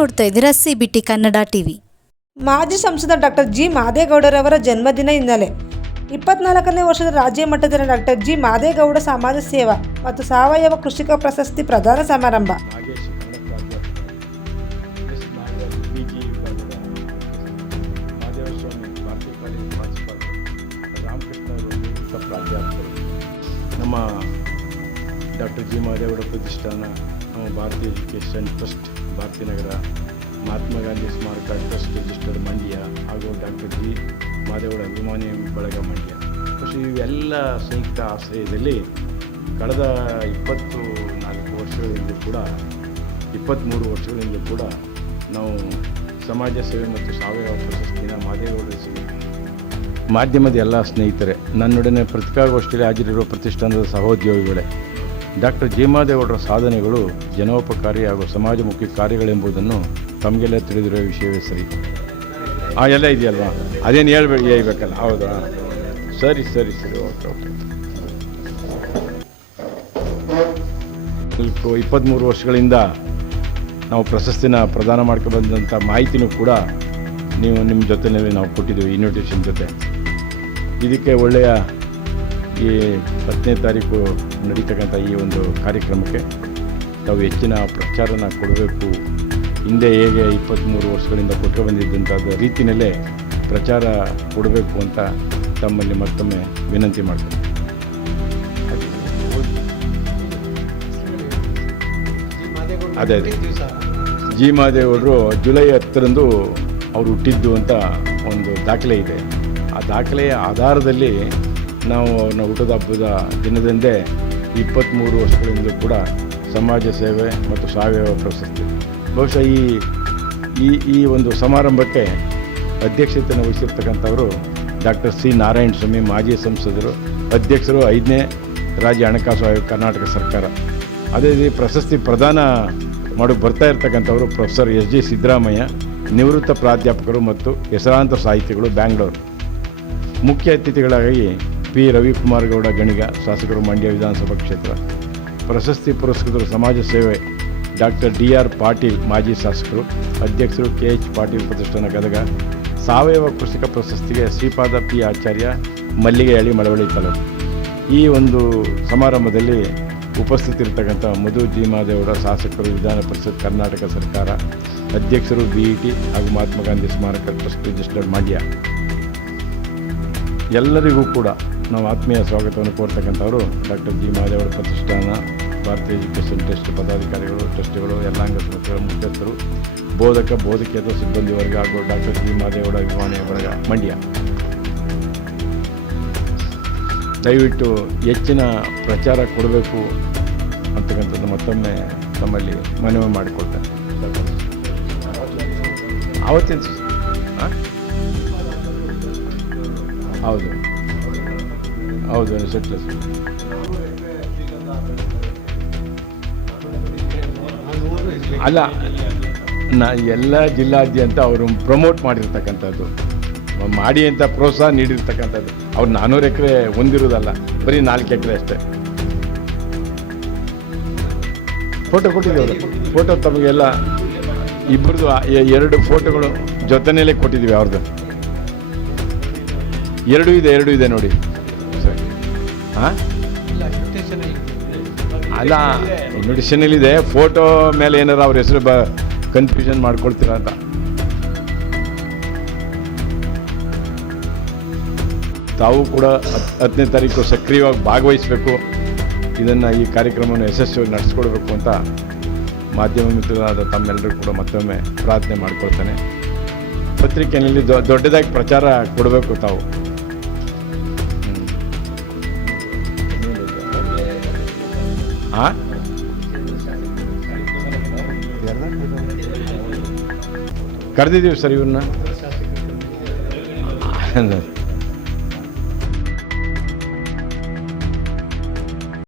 ನೋಡ್ತಾ ಇದ್ದೀರಾ CBT Kannada TV. ಮಾಜಿ ಸಂಸದ ಡಾಕ್ಟರ್ ಜಿ ಮಾದೇಗೌಡರವರ ಜನ್ಮದಿನ ಹಿನ್ನೆಲೆ 24ನೇ ವರ್ಷದ ರಾಜ್ಯ ಮಟ್ಟದ ಡಾಕ್ಟರ್ ಜಿ ಮಾದೇಗೌಡ ಸಮಾಜ ಸೇವಾ ಮತ್ತು ಸಾವಯವ ಕೃಷಿಕ ಪ್ರಶಸ್ತಿ ಪ್ರದಾನ ಸಮಾರಂಭ. ನಮ್ಮ ಡಾಕ್ಟರ್ ಜಿ ಮಾದೇಗೌಡ ಪ್ರತಿಷ್ಠಾನ, ಭಾರತೀಯ ಎಜುಕೇಷನ್ ಟ್ರಸ್ಟ್ ಭಾರತೀಯ ನಗರ, ಮಹಾತ್ಮ ಗಾಂಧಿ ಸ್ಮಾರಕ ಟ್ರಸ್ಟ್ ರಿಜಿಸ್ಟರ್ಡ್ ಮಂಡ್ಯ ಹಾಗೂ ಡಾಕ್ಟರ್ ಜಿ ಮಾದೇಗೌಡ ಅಭಿಮಾನಿ ಬಳಗ ಮಂಡ್ಯ ಇವೆಲ್ಲ ಸಂಯುಕ್ತ ಆಶ್ರಯದಲ್ಲಿ ಕಳೆದ 24 ವರ್ಷಗಳಿಂದ ಕೂಡ 23 ವರ್ಷಗಳಿಂದ ಕೂಡ ನಾವು ಸಮಾಜ ಸೇವೆ ಮತ್ತು ಸಾವಯವ ಪ್ರಶಸ್ತಿನ ಮಾದೇಗೌಡರಿಸಿದ್ದೀವಿ. ಮಾಧ್ಯಮದ ಎಲ್ಲ ಸ್ನೇಹಿತರೆ, ನನ್ನೊಡನೆ ಪತ್ರಿಕಾಗೋಷ್ಠಿಯಲ್ಲಿ ಹಾಜರಿರುವ ಪ್ರತಿಷ್ಠಾನದ ಸಹೋದ್ಯೋಗಿಗಳೇ, ಡಾಕ್ಟರ್ ಜಿ ಮಾದೇಗೌಡರ ಸಾಧನೆಗಳು ಜನೋಪಕಾರಿ ಹಾಗೂ ಸಮಾಜಮುಖಿ ಕಾರ್ಯಗಳೆಂಬುದನ್ನು ತಮಗೆಲ್ಲ ತಿಳಿದಿರುವ ವಿಷಯವೇ ಸರಿ. ಎಲ್ಲ ಇದೆಯಲ್ವಾ, ಅದೇನು ಹೇಳ್ಬೇಕಲ್ಲ. ಹೌದಾ, ಸರಿ ಸರಿ ಸರಿ, ಓಕೆ ಓಕೆ. 23 ವರ್ಷಗಳಿಂದ ನಾವು ಪ್ರಶಸ್ತಿನ ಪ್ರದಾನ ಮಾಡ್ಕೊಬಂದಂಥ ಮಾಹಿತಿನೂ ಕೂಡ ನಿಮ್ಮ ಜೊತೆಯಲ್ಲಿ ನಾವು ಕೊಟ್ಟಿದ್ದೀವಿ, ಇನ್ವಿಟೇಷನ್ ಜೊತೆ. ಇದಕ್ಕೆ ಒಳ್ಳೆಯ ಈ 10ನೇ ತಾರೀಕು ನಡೀತಕ್ಕಂಥ ಈ ಒಂದು ಕಾರ್ಯಕ್ರಮಕ್ಕೆ ತಾವು ಹೆಚ್ಚಿನ ಪ್ರಚಾರನ ಕೊಡಬೇಕು. ಹಿಂದೆ ಹೇಗೆ 23 ವರ್ಷಗಳಿಂದ ಕೊಟ್ಟು ಬಂದಿದ್ದಂಥದ್ದು ರೀತಿಯಲ್ಲೇ ಪ್ರಚಾರ ಕೊಡಬೇಕು ಅಂತ ತಮ್ಮಲ್ಲಿ ಮತ್ತೊಮ್ಮೆ ವಿನಂತಿ ಮಾಡ್ತೀನಿ. ಅದೇ ಜಿ ಮಾದೇಗೌಡರು ಜುಲೈ 10ರಂದು ಅವರು ಹುಟ್ಟಿದ್ದು ಅಂತ ಒಂದು ದಾಖಲೆ ಇದೆ. ಆ ದಾಖಲೆಯ ಆಧಾರದಲ್ಲಿ ನಾವು ಅವ್ರನ್ನ ಹುಟ್ಟದ ಹಬ್ಬದ ದಿನದಂದೇ 23 ವರ್ಷಗಳಿಂದ ಕೂಡ ಸಮಾಜ ಸೇವೆ ಮತ್ತು ಸಾವಯವ ಪ್ರಶಸ್ತಿ. ಬಹುಶಃ ಈ ಒಂದು ಸಮಾರಂಭಕ್ಕೆ ಅಧ್ಯಕ್ಷತೆಯನ್ನು ವಹಿಸಿರ್ತಕ್ಕಂಥವರು ಡಾಕ್ಟರ್ ಸಿ ನಾರಾಯಣ ಸ್ವಾಮಿ, ಮಾಜಿ ಸಂಸದರು, ಅಧ್ಯಕ್ಷರು 5ನೇ ರಾಜ್ಯ ಹಣಕಾಸು ಆಯೋಗ, ಕರ್ನಾಟಕ ಸರ್ಕಾರ. ಅದೇ ರೀತಿ ಪ್ರಶಸ್ತಿ ಪ್ರದಾನ ಮಾಡೋಕ್ಕೆ ಬರ್ತಾ ಇರ್ತಕ್ಕಂಥವರು ಪ್ರೊಫೆಸರ್ SG ಸಿದ್ದರಾಮಯ್ಯ, ನಿವೃತ್ತ ಪ್ರಾಧ್ಯಾಪಕರು ಮತ್ತು ಹೆಸರಾಂತ ಸಾಹಿತಿಗಳು, ಬ್ಯಾಂಗ್ಳೂರು. ಮುಖ್ಯ ಅತಿಥಿಗಳಾಗಿ P. ರವಿಕುಮಾರ್ ಗೌಡ ಗಣಿಗ, ಶಾಸಕರು, ಮಂಡ್ಯ ವಿಧಾನಸಭಾ ಕ್ಷೇತ್ರ. ಪ್ರಶಸ್ತಿ ಪುರಸ್ಕೃತರು ಸಮಾಜ ಸೇವೆ ಡಾಕ್ಟರ್ DR ಪಾಟೀಲ್, ಮಾಜಿ ಶಾಸಕರು, ಅಧ್ಯಕ್ಷರು KH ಪಾಟೀಲ್ ಪ್ರತಿಷ್ಠಾನ, ಗದಗ. ಸಾವಯವ ಕೃಷಿಕ ಪ್ರಶಸ್ತಿಗೆ ಶ್ರೀಪಾದ P. ಆಚಾರ್ಯ, ಮಲ್ಲಿಗೆಹಳ್ಳಿ, ಮಳವಳ್ಳಿ ತಾಲೂಕು. ಈ ಒಂದು ಸಮಾರಂಭದಲ್ಲಿ ಉಪಸ್ಥಿತರಿರ್ತಕ್ಕಂಥ ಮಧು ಜಿ ಮಾದೇಗೌಡ, ಶಾಸಕರು, ವಿಧಾನ ಪರಿಷತ್, ಕರ್ನಾಟಕ ಸರ್ಕಾರ, ಅಧ್ಯಕ್ಷರು, BET ಹಾಗೂ ಮಹಾತ್ಮ ಗಾಂಧಿ ಸ್ಮಾರಕ ಟ್ರಸ್ಟ್ ರಿಜಿಸ್ಟರ್ಡ್ ಮಂಡ್ಯ. ಎಲ್ಲರಿಗೂ ಕೂಡ ನಾವು ಆತ್ಮೀಯ ಸ್ವಾಗತವನ್ನು ಕೋರ್ತಕ್ಕಂಥವರು ಡಾಕ್ಟರ್ ಜಿ ಮಾದೇಗೌಡ ಪ್ರತಿಷ್ಠಾನ, ಭಾರತೀಯ ಎಜುಕೇಷನ್ ಟ್ರಸ್ಟ್ ಪದಾಧಿಕಾರಿಗಳು, ಟ್ರಸ್ಟಿಗಳು, ಎಲ್ಲಾಂಗ ಸಂಸ್ಥೆಗಳ ಮುಖ್ಯಸ್ಥರು, ಬೋಧಕೇತರ ಸಿಬ್ಬಂದಿ ವರ್ಗ ಹಾಗೂ ಡಾಕ್ಟರ್ ಜಿ ಮಾದೇಗೌಡ ಅಭಿಮಾನಿ ವರ್ಗ ಮಂಡ್ಯ. ದಯವಿಟ್ಟು ಹೆಚ್ಚಿನ ಪ್ರಚಾರ ಕೊಡಬೇಕು ಅಂತಕ್ಕಂಥದ್ದು ಮತ್ತೊಮ್ಮೆ ತಮ್ಮಲ್ಲಿ ಮನವಿ ಮಾಡಿಕೊಳ್ತೇನೆ. ಆವತ್ತಿನ ಹೌದು ಹೌದು ಸೆಟ್ಲೆಸ್ ಅಲ್ಲ, ಎಲ್ಲ ಜಿಲ್ಲಾದ್ಯಂತ ಅವರು ಪ್ರಮೋಟ್ ಮಾಡಿರ್ತಕ್ಕಂಥದ್ದು, ಮಾಡಿ ಅಂತ ಪ್ರೋತ್ಸಾಹ ನೀಡಿರ್ತಕ್ಕಂಥದ್ದು. ಅವ್ರು 400 ಎಕರೆ ಹೊಂದಿರೋದಲ್ಲ, ಬರೀ 4 ಎಕರೆ ಅಷ್ಟೇ. ಫೋಟೋ ಕೊಟ್ಟಿದ್ದೀವಿ, ಫೋಟೋ ತಮಗೆಲ್ಲ ಇಬ್ಬರದು 2 ಫೋಟೋಗಳು ಜೊತೆಯಲ್ಲೇ ಕೊಟ್ಟಿದ್ದೀವಿ. ಅವ್ರದ್ದು 2 ಇದೆ ನೋಡಿ. ಸರಿ, ಹಾಂ, ಅಲ್ಲ, ಇನ್ವಿಟೇಷನಲ್ಲಿದೆ. ಫೋಟೋ ಮೇಲೆ ಏನಾರು ಅವ್ರ ಹೆಸರು ಕನ್ಫ್ಯೂಷನ್ ಮಾಡ್ಕೊಳ್ತೀರಾ ಅಂತ. ತಾವು ಕೂಡ 10ನೇ ತಾರೀಕು ಸಕ್ರಿಯವಾಗಿ ಭಾಗವಹಿಸಬೇಕು. ಈ ಕಾರ್ಯಕ್ರಮವನ್ನು ಯಶಸ್ವಿಯಾಗಿ ನಡೆಸ್ಕೊಡ್ಬೇಕು ಅಂತ ಮಾಧ್ಯಮ ಮಿತ್ರರಾದ ತಮ್ಮೆಲ್ಲರೂ ಕೂಡ ಮತ್ತೊಮ್ಮೆ ಪ್ರಾರ್ಥನೆ ಮಾಡ್ಕೊಳ್ತೇನೆ. ಪತ್ರಿಕೆಯಲ್ಲಿ ದೊಡ್ಡದಾಗಿ ಪ್ರಚಾರ ಕೊಡಬೇಕು ತಾವು. ಕರೆದಿದ್ದೀವಿ ಸರ್ ಇವ್ರನ್ನ.